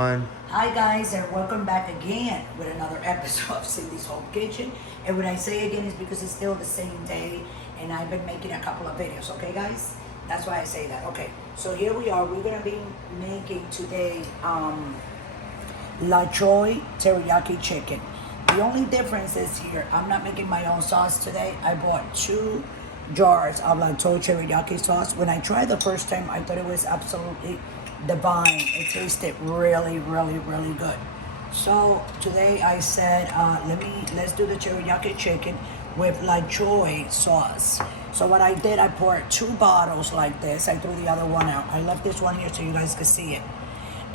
Hi guys, and welcome back again with another episode of Cindy's Home Kitchen. And when I say again, it's because it's still the same day and I've been making a couple of videos, okay guys? That's why I say that. Okay, so here we are. We're gonna be making today choy teriyaki chicken. The only difference is here, I'm not making my own sauce today. I bought 2 jars of choy teriyaki sauce. When I tried the first time, I thought it was absolutely divine. It tasted really, really, really good. So today I said, let's do the teriyaki chicken with choy sauce. So what I did, I poured 2 bottles like this. I threw the other one out. I left this one here so you guys can see it.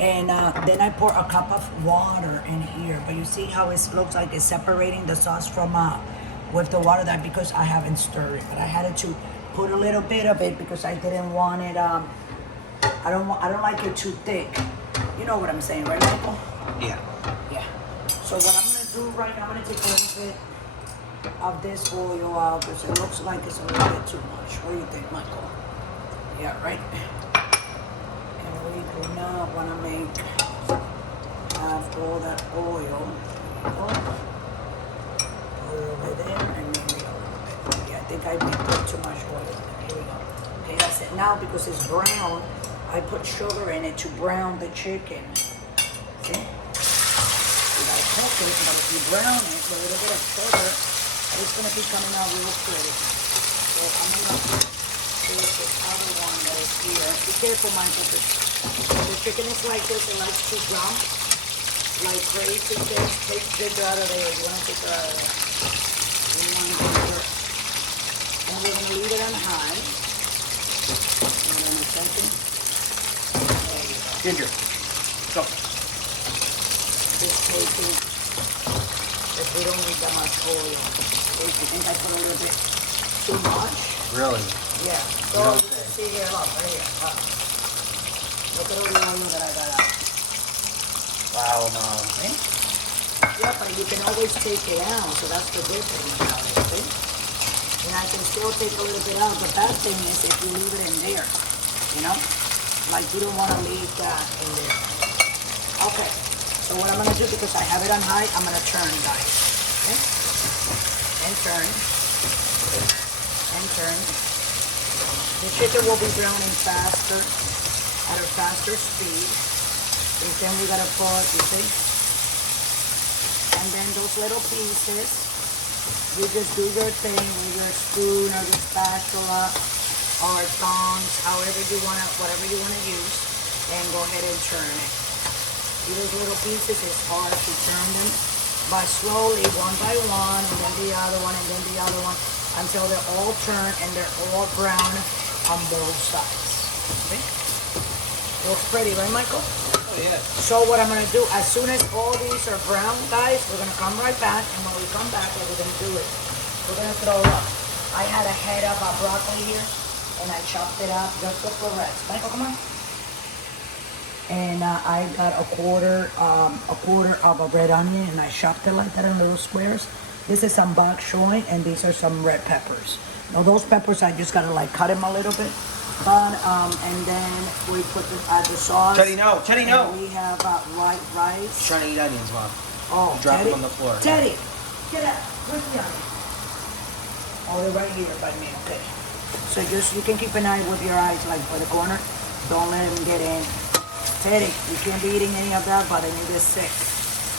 And then I pour a cup of water in here. But you see how it looks like it's separating the sauce from with the water. That because I haven't stirred it. But I had to put a little bit of it because I didn't want it. I don't like it too thick. You know what I'm saying, right, Michael? Yeah. Yeah. So what I'm gonna do right now, I'm gonna take a little bit of this oil out because it looks like it's a little bit too much. What do you think, Michael? Yeah, right. And we do not want to have all that oil. Over there, and maybe a little bit. Yeah, I think I put too much oil. Here we go. Okay, that's it. Now because it's brown, I put sugar in it to brown the chicken. See? You gotta cook it, but if you brown it with a little bit of sugar, it's gonna be coming out real pretty. So I'm gonna put this other one that is here. Be careful, Michael, because the chicken is like this, it likes to jump like crazy. Take her out of there. You wanna take her out of there. You wanna take her. And we're gonna leave it on high. And then a second. Ginger, go. This tasting, if we don't need that much oil. I think I put a little bit too much. Really? Yeah. So you can see here, look, right here. Look at all the oil that I got out. Wow, Mom. See? Yeah, but you can always take it out, so that's the good thing about it, see? And I can still take a little bit out. The bad thing is if you leave it in there, you know? Like you don't want to leave that in there. Okay, so what I'm going to do, because I have it on high, I'm going to turn, guys. Okay? And turn. And turn. The chicken will be browning faster, at a faster speed. And then we got to put, you see? And then those little pieces, you just do your thing with your spoon or your spatula or tongs, however you want to, whatever you want to use, and go ahead and turn it. See those little pieces, it's hard to turn them, but slowly, one by one, and then the other one, and then the other one, until they're all turned and they're all brown on both sides. Okay? Looks pretty, right, Michael? Oh, yeah. So what I'm going to do, as soon as all these are brown, guys, we're going to come right back, and when we come back, what we're going to do is, we're going to throw up. I had a head of broccoli here, and I chopped it up just the florets. Michael, come on. And I got a quarter of a red onion, and I chopped it like that in little squares. This is some bok choy, and these are some red peppers. Now those peppers, I just gotta cut them a little bit. But and then we put the sauce. Teddy, no. Teddy, no. We have white rice. He's trying to eat onions, Mom. Oh, Drop Teddy, them on the floor. Teddy, get out. Where's the onion? Oh, they're right here by me. Okay. So you can keep an eye with your eyes, like for the corner. Don't let them get in. Teddy, you can't be eating any of that, but then you get sick.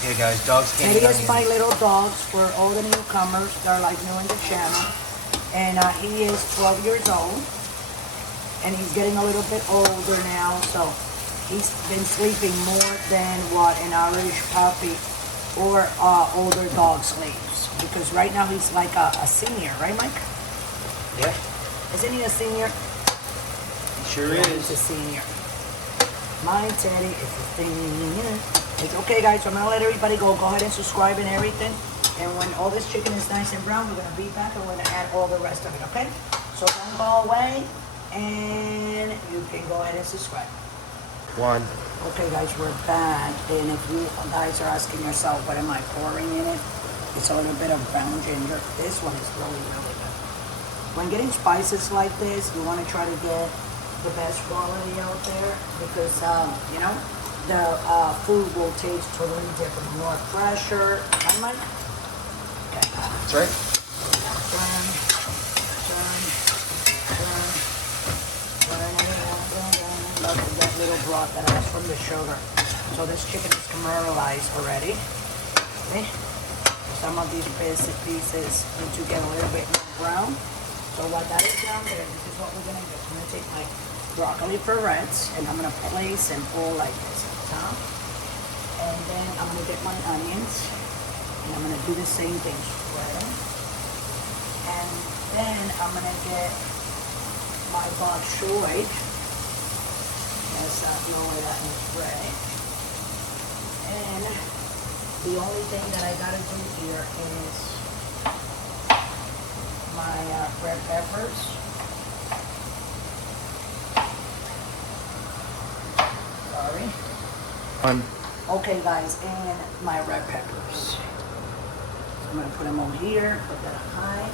Hey guys, dogs can't Teddy eat is onions. my little dogs for all the newcomers that are like new in the channel. And he is 12 years old. And he's getting a little bit older now, so he's been sleeping more than what an Irish puppy or older dog sleeps. Because right now he's like a senior, right, Mike? Yeah. Isn't he a senior? He sure Yeah, is. he's a senior. My Teddy is a senior. It's okay, guys. So I'm gonna let everybody go. Go ahead and subscribe and everything. And when all this chicken is nice and brown, we're gonna be back and we're gonna add all the rest of it. Okay? So don't go away, and you can go ahead and subscribe. One. Okay, guys, we're back. And if you guys are asking yourself, what am I pouring in it? It's a little bit of brown ginger. This one is really, really good. When getting spices like this, you want to try to get the best quality out there because, you know, the food will taste totally different. More fresher. Right, Mike? Okay. That's right. Turn, turn, turn, turn. Look at that little broth that has from the sugar. So this chicken is caramelized already. See? Some of these pieces need to get a little bit more brown. So while that is down there, this is what we're gonna do. I'm gonna take my broccoli florets and I'm gonna place them all like this on top. And then I'm gonna get my onions and I'm gonna do the same thing, spread them. And then I'm gonna get my bok choy. Let's lower that and spread it. And the only thing that I gotta do here is my red peppers. Sorry. Okay guys, and my red peppers. So I'm gonna put them on here, put that on high.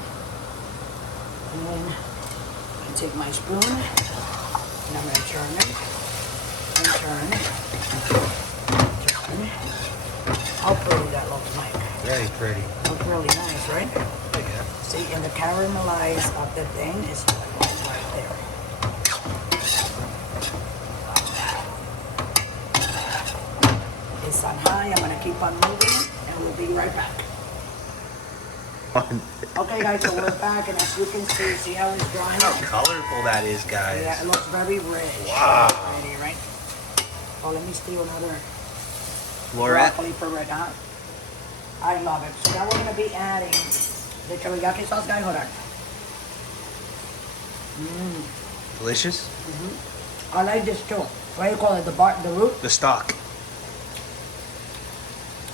And then I take my spoon and I'm gonna turn them and turn. How pretty that looks, Mike. Very pretty. Looks really nice, right? Yeah. See, and the caramelize of the thing is right there. It's on high. I'm gonna keep on moving it, and we'll be right back. Okay, guys, so we're back, and as you can see how it's drying. How colorful that is, guys. Yeah, it looks very rich. Wow. Pretty, right? Oh, let me steal another Floret. broccoli for red hot. I love it. So now we're gonna be adding the teriyaki sauce, guys. Hold on. Delicious. I like this too. What do you call it? The root? The stock.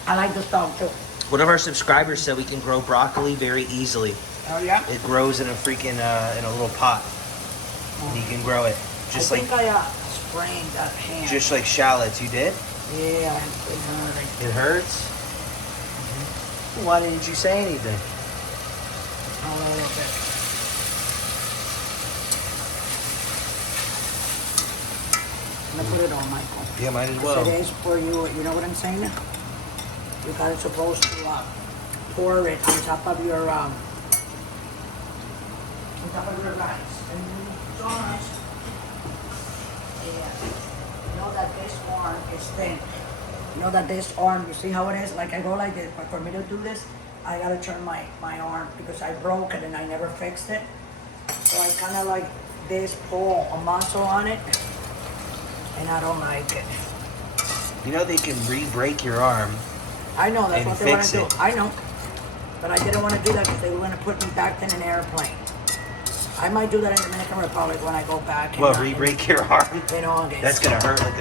I like the stock too. One of our subscribers said we can grow broccoli very easily. Oh yeah? It grows in a freaking in a little pot. And you can grow it just I like think I sprained that hand. just like shallots. You did? Yeah, it hurting. It hurts. Why didn't you say anything? A little bit. I'm gonna put it on, Michael. Yeah, might as It well. is for you. You know what I'm saying? You got it supposed to pour it on top of your rice. And so nice. Yeah. You know that this arm is thin. You know that this arm, you see how it is? Like I go like this, but for me to do this, I gotta turn my arm because I broke it and I never fixed it. So I kinda like this pull a muscle on it and I don't like it. You know they can re-break your arm. I know, that's And what they want fix to do. it. I know. But I didn't want to do that because they were going to put me back in an airplane. I might do that in the Dominican Republic when I go back. Well, re-break your arm. In August. That's gonna hurt like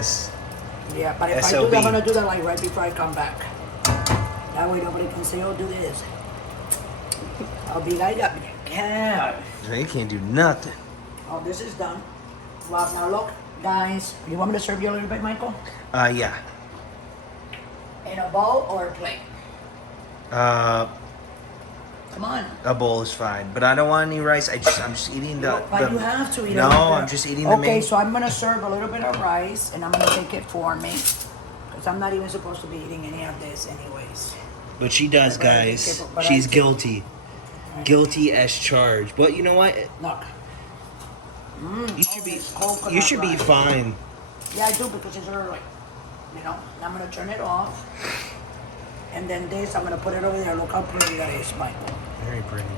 Yeah, but if I do that, I'm going to do that like right before I come back. That way nobody can say, oh, do this. I'll be like that. Yeah. You can't do nothing. Oh, this is done. Well, now look, guys. You want me to serve you a little bit, Michael? Yeah. In a bowl or a plate? Come on. A bowl is fine, but I don't want any rice. I'm just eating the. But you have to eat it. No, like that. I'm just eating the main. Okay, so I'm gonna serve a little bit of rice, and I'm gonna take it for me, because I'm not even supposed to be eating any of this, anyways. But she does, But I guys. take it, but She's I take- guilty. Guilty as charged. But you know what? Look. You should be. this coconut You should be rice. fine. Yeah, I do because it's early. You know, and I'm gonna turn it off, and then this I'm gonna put it over there. Look how pretty that is, Michael. Very pretty.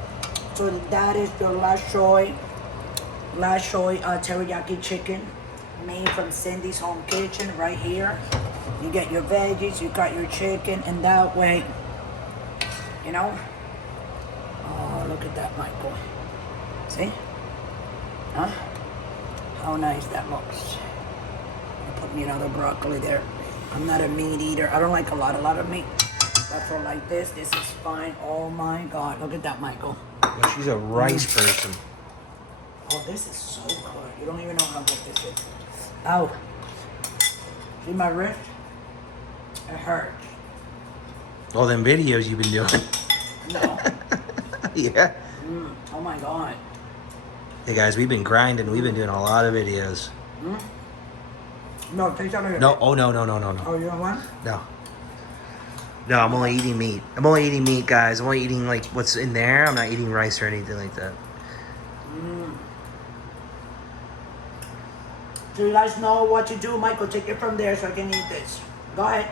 So that is your last choy teriyaki chicken made from Cindy's Home Kitchen right here. You get your veggies, you got your chicken, and that way, you know. Oh, look at that, Michael. See? Huh? How nice that looks. I'll put me another broccoli there. I'm not a meat eater. I don't like a lot of meat. But for like this is fine. Oh my God, look at that, Michael. Well, she's a rice person. Oh, this is so good. You don't even know how good this is. Ow. See my wrist? It hurts. All them videos you've been doing. No. Yeah. Oh my God. Hey guys, we've been grinding. We've been doing a lot of videos. No, taste a little No. bit. Oh no. Oh, you don't want? No. No, I'm only eating meat. I'm only eating meat, guys. I'm only eating like what's in there. I'm not eating rice or anything like that. So you guys know what to do. Michael, take it from there so I can eat this. Go ahead.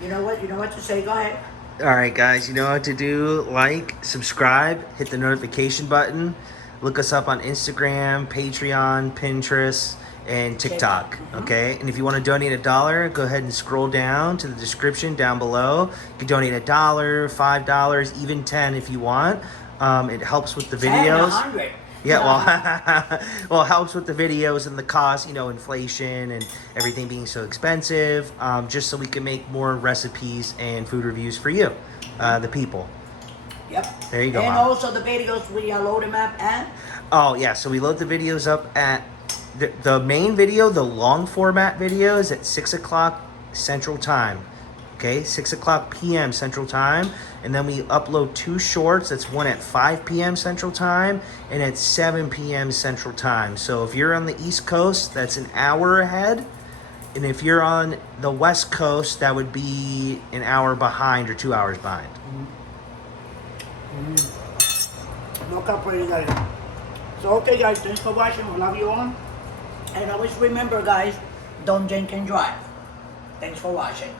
You know what? You know what to say. Go ahead. All right, guys. You know what to do. Like, subscribe, hit the notification button. Look us up on Instagram, Patreon, Pinterest, and TikTok. Okay. And if you want to donate $1, go ahead and scroll down to the description down below. You can donate $1, $5, even 10 if you want. It helps with the videos. 100. Yeah, well, it helps with the videos and the cost, you know, inflation and everything being so expensive, just so we can make more recipes and food reviews for you, the people. Yep. There you go, And Mom. also the videos, we load them up and Oh, yeah, so we load the videos up at the main video, the long format video is at 6 o'clock Central Time. Okay, 6 o'clock p.m. Central Time. And then we upload 2 shorts. That's one at 5 p.m. Central Time and at 7 p.m. Central Time. So if you're on the East Coast, that's an hour ahead. And if you're on the West Coast, that would be an hour behind or 2 hours behind. look how pretty that is. So, okay, guys, thanks for watching. We love you all. And always remember, guys, don't drink and drive. Thanks for watching.